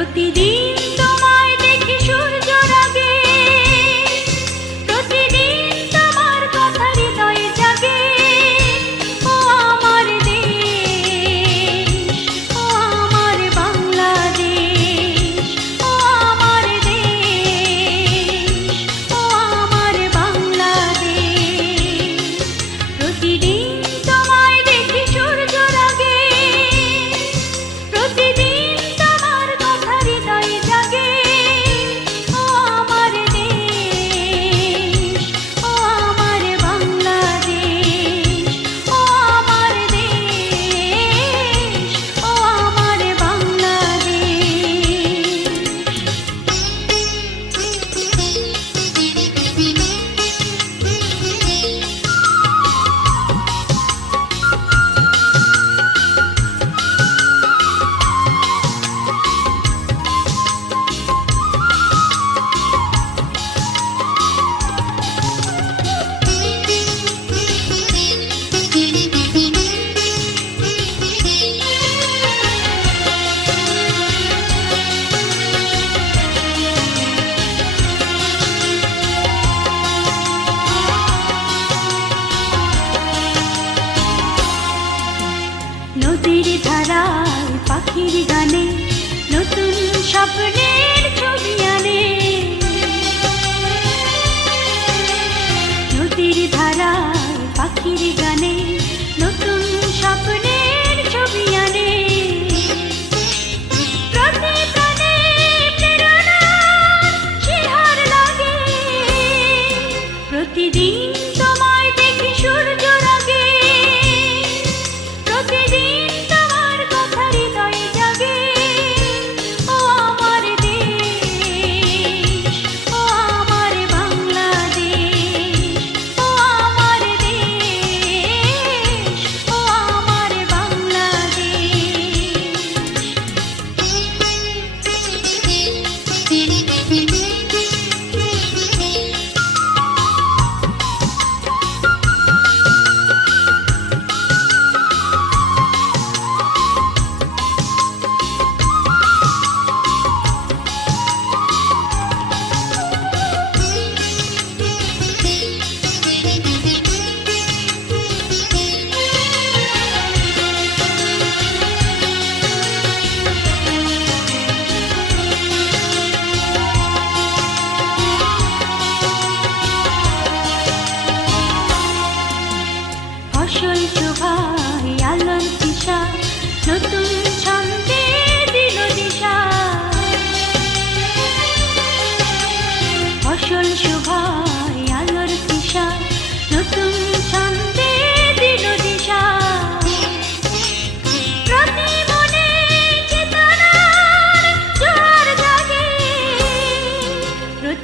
প্রতিদিন রাতের ধারায় পাখির গানে নতুন স্বপ্নে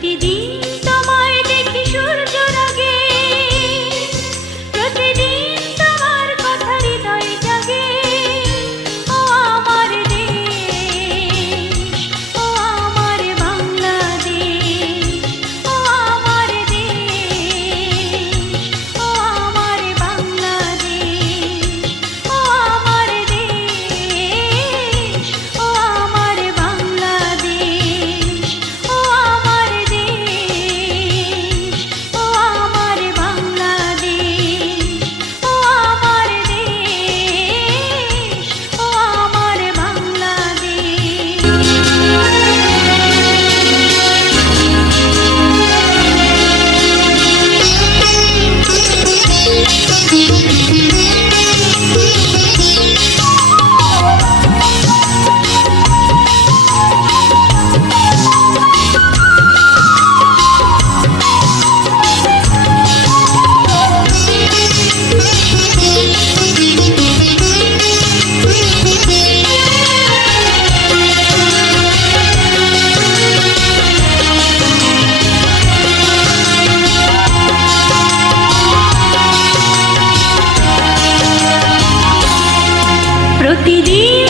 的。滴滴